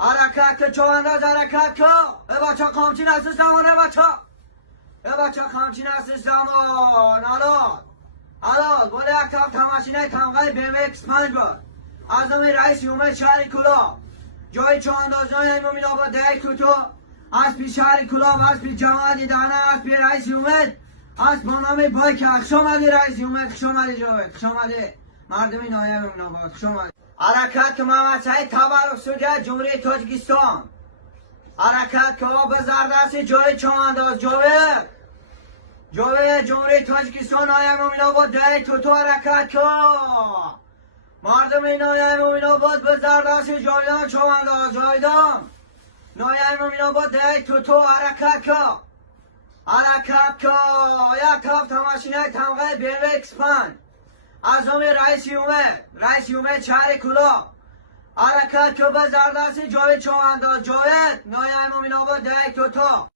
حرکت چوانداز حرکت که بچه کامچین هستش زمان بچه کامچین هستش زمان الان بوله یک کف تماشینه تمغای بیم اکس 5 بود از نمی رئیس اومد شهری کلا جای چوانداز نای مومین آباد دیگ توتو از پی شهری کلا از پی جماعتی دانه از پی رئیس اومد از با نامی بایک خشامدی رئیس اومد خشامدی مردمی نایه مومین آباد خشامدی حرکت که محمد سعید تبر سوجه جمهوری تاجیکستان حرکت که آب زردستی جای چوانداز جاوید جمهوری تاجیکستان آیه مومین آباد دیگ توتو حرکت که مردم این نایه مومین آباد به زردستی جاویدان چوانداز جاویدان نایه مومین آباد دیگ توتو حرکت که یک کف تماشینه تمغه بیم اکس 5 از نام رئیس اومد شهر کلا حرکت که به زردستی جاوید چوانداز جاوید نایه مومین آباد دیگ توتو